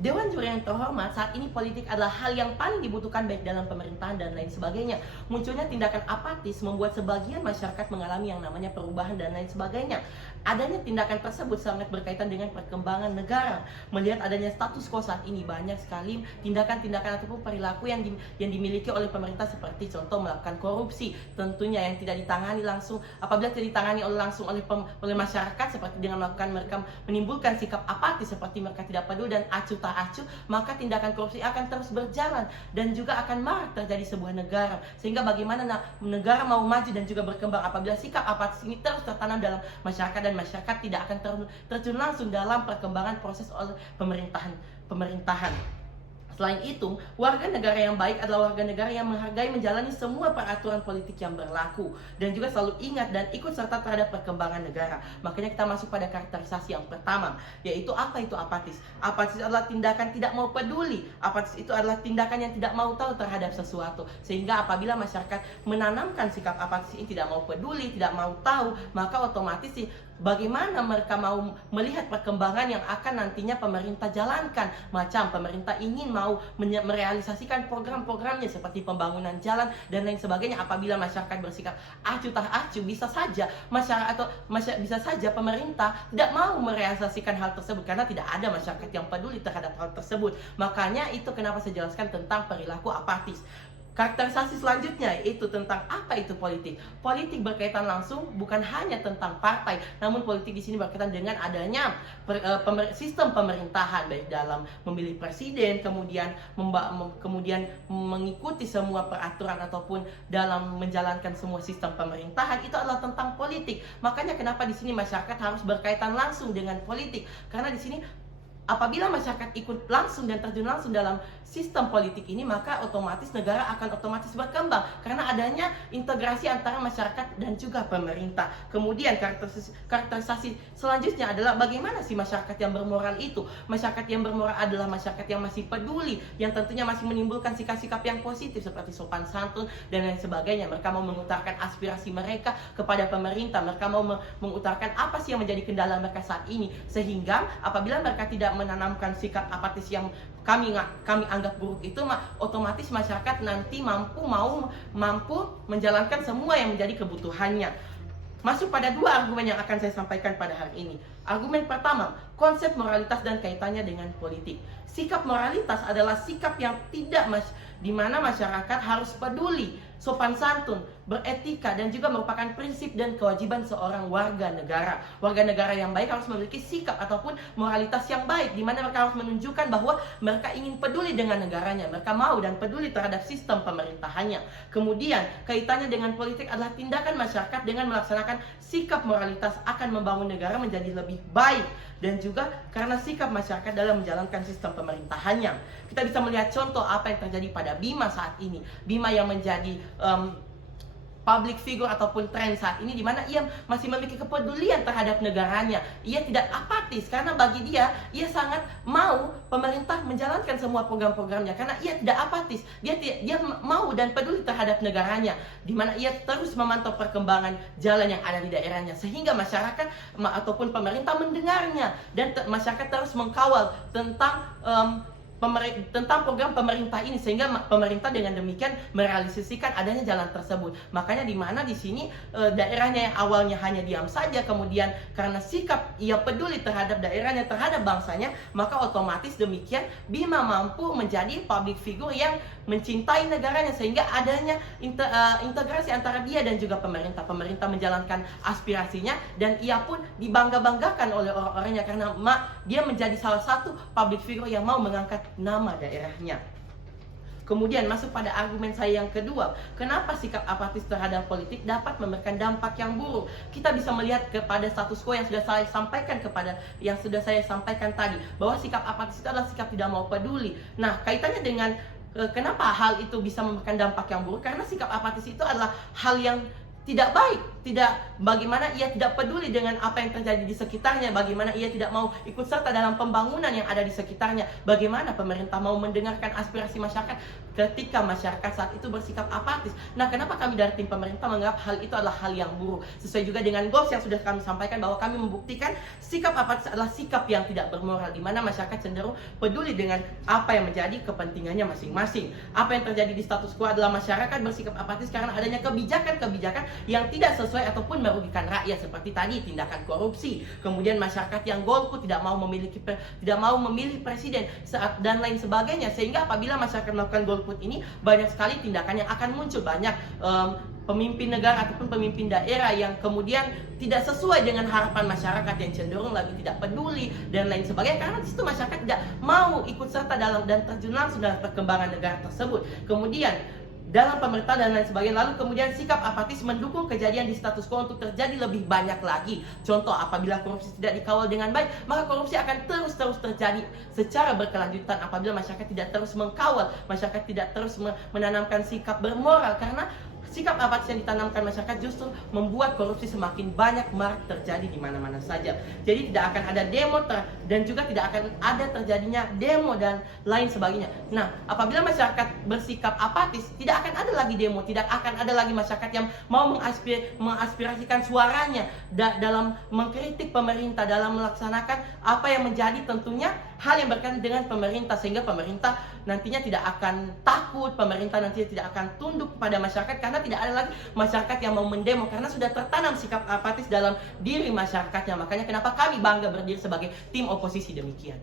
Dewan Juri yang terhormat, saat ini politik adalah hal yang paling dibutuhkan baik dalam pemerintahan dan lain sebagainya. Munculnya tindakan apatis membuat sebagian masyarakat mengalami yang namanya perubahan dan lain sebagainya. Adanya tindakan tersebut sangat berkaitan dengan perkembangan negara. Melihat adanya status quo saat ini, banyak sekali tindakan-tindakan ataupun perilaku yang dimiliki oleh pemerintah, seperti contoh melakukan korupsi, tentunya yang tidak ditangani langsung. Apabila tidak ditangani langsung oleh masyarakat, seperti dengan melakukan mereka menimbulkan sikap apatis seperti mereka tidak peduli dan acuh tak acuh, maka tindakan korupsi akan terus berjalan dan juga akan marak terjadi sebuah negara. Sehingga bagaimana negara mau maju dan juga berkembang apabila sikap apatis ini terus tertanam dalam masyarakat, dan masyarakat tidak akan terjun langsung dalam perkembangan proses oleh pemerintahan. Selain itu, warga negara yang baik adalah warga negara yang menghargai menjalani semua peraturan politik yang berlaku dan juga selalu ingat dan ikut serta terhadap perkembangan negara. Makanya kita masuk pada karakterisasi yang pertama, yaitu apa itu apatis. Apatis adalah tindakan tidak mau peduli. Apatis itu adalah tindakan yang tidak mau tahu terhadap sesuatu. Sehingga apabila masyarakat menanamkan sikap apatis ini, tidak mau peduli, tidak mau tahu, maka otomatis bagaimana mereka mau melihat perkembangan yang akan nantinya pemerintah jalankan. Macam pemerintah ingin mau merealisasikan program-programnya seperti pembangunan jalan dan lain sebagainya. Apabila masyarakat bersikap acuh tak acuh, bisa saja bisa saja pemerintah tidak mau merealisasikan hal tersebut karena tidak ada masyarakat yang peduli terhadap hal tersebut. Makanya itu kenapa saya jelaskan tentang perilaku apatis. Karakterisasi selanjutnya yaitu tentang apa itu politik. Politik berkaitan langsung bukan hanya tentang partai, namun politik di sini berkaitan dengan adanya sistem pemerintahan, baik dalam memilih presiden, kemudian mengikuti semua peraturan ataupun dalam menjalankan semua sistem pemerintahan. Itu adalah tentang politik. Makanya kenapa di sini masyarakat harus berkaitan langsung dengan politik, karena di sini apabila masyarakat ikut langsung dan terjun langsung dalam sistem politik ini, maka otomatis negara akan otomatis berkembang karena adanya integrasi antara masyarakat dan juga pemerintah. Kemudian karakterisasi selanjutnya adalah bagaimana sih masyarakat yang bermoral itu. Masyarakat yang bermoral adalah masyarakat yang masih peduli, yang tentunya masih menimbulkan sikap-sikap yang positif seperti sopan santun dan lain sebagainya. Mereka mau mengutarakan aspirasi mereka kepada pemerintah, mereka mau mengutarakan apa sih yang menjadi kendala mereka saat ini, sehingga apabila mereka tidak menanamkan sikap apatis yang kami anggap buruk itu, otomatis masyarakat nanti mampu menjalankan semua yang menjadi kebutuhannya. Masuk pada dua argumen yang akan saya sampaikan pada hari ini. Argumen pertama, konsep moralitas dan kaitannya dengan politik. Sikap moralitas adalah sikap yang di mana masyarakat harus peduli, sopan santun, beretika, dan juga merupakan prinsip dan kewajiban seorang warga negara. Warga negara yang baik harus memiliki sikap ataupun moralitas yang baik, di mana mereka harus menunjukkan bahwa mereka ingin peduli dengan negaranya, mereka mau dan peduli terhadap sistem pemerintahannya. Kemudian, kaitannya dengan politik adalah tindakan masyarakat dengan melaksanakan sikap moralitas akan membangun negara menjadi lebih baik, dan juga karena sikap masyarakat dalam menjalankan sistem pemerintahannya. Kita bisa melihat contoh apa yang terjadi pada Bima saat ini. Bima yang menjadi public figure ataupun tren saat ini, di mana ia masih memiliki kepedulian terhadap negaranya. Ia tidak apatis karena bagi dia sangat mau pemerintah menjalankan semua program-programnya karena ia tidak apatis. Dia mau dan peduli terhadap negaranya, di mana ia terus memantau perkembangan jalan yang ada di daerahnya, sehingga masyarakat ataupun pemerintah mendengarnya dan masyarakat terus mengkawal tentang program pemerintah ini, sehingga pemerintah dengan demikian merealisasikan adanya jalan tersebut. Makanya di mana di sini daerahnya yang awalnya hanya diam saja, kemudian karena sikap ia peduli terhadap daerahnya, terhadap bangsanya, maka otomatis demikian Bima mampu menjadi public figure yang mencintai negaranya, sehingga adanya integrasi antara dia dan juga pemerintah. Pemerintah menjalankan aspirasinya dan ia pun dibangga-banggakan oleh orang-orangnya karena dia menjadi salah satu public figure yang mau mengangkat nama daerahnya. Kemudian masuk pada argumen saya yang kedua, kenapa sikap apatis terhadap politik dapat memberikan dampak yang buruk. Kita bisa melihat kepada status quo yang sudah saya sampaikan tadi, bahwa sikap apatis itu adalah sikap tidak mau peduli. Nah, kaitannya dengan kenapa hal itu bisa memberikan dampak yang buruk, karena sikap apatis itu adalah hal yang tidak baik, bagaimana ia tidak peduli dengan apa yang terjadi di sekitarnya, bagaimana ia tidak mau ikut serta dalam pembangunan yang ada di sekitarnya, bagaimana pemerintah mau mendengarkan aspirasi masyarakat, ketika masyarakat saat itu bersikap apatis. Nah, kenapa kami dari tim pemerintah menganggap hal itu adalah hal yang buruk? Sesuai juga dengan goals yang sudah kami sampaikan bahwa kami membuktikan sikap apatis adalah sikap yang tidak bermoral, di mana masyarakat cenderung peduli dengan apa yang menjadi kepentingannya masing-masing. Apa yang terjadi di status quo adalah masyarakat bersikap apatis karena adanya kebijakan-kebijakan yang tidak sesuai ataupun merugikan rakyat, seperti tadi tindakan korupsi, kemudian masyarakat yang golput, tidak mau memilih presiden dan lain sebagainya. Sehingga apabila masyarakat melakukan golput ini, banyak sekali tindakan yang akan muncul, banyak pemimpin negara ataupun pemimpin daerah yang kemudian tidak sesuai dengan harapan masyarakat, yang cenderung lagi tidak peduli dan lain sebagainya, karena di situ masyarakat tidak mau ikut serta dalam dan terjun langsung dalam perkembangan negara tersebut. Kemudian dalam pemerintahan dan lain sebagainya, lalu kemudian sikap apatis mendukung kejadian di status quo untuk terjadi lebih banyak lagi. Contoh, apabila korupsi tidak dikawal dengan baik, maka korupsi akan terus terjadi secara berkelanjutan. Apabila masyarakat tidak terus mengkawal, masyarakat tidak terus menanamkan sikap bermoral, karena sikap apatis yang ditanamkan masyarakat justru membuat korupsi semakin banyak marak terjadi di mana-mana saja. Jadi tidak akan ada demo dan juga tidak akan ada terjadinya demo dan lain sebagainya. Nah, apabila masyarakat bersikap apatis, tidak akan ada lagi demo, tidak akan ada lagi masyarakat yang mau mengaspirasikan suaranya dalam mengkritik pemerintah, dalam melaksanakan apa yang menjadi tentunya hal yang berkaitan dengan pemerintah, sehingga pemerintah nantinya tidak akan takut, pemerintah nantinya tidak akan tunduk kepada masyarakat, karena tidak ada lagi masyarakat yang mau mendemo, karena sudah tertanam sikap apatis dalam diri masyarakatnya. Makanya kenapa kami bangga berdiri sebagai tim oposisi demikian.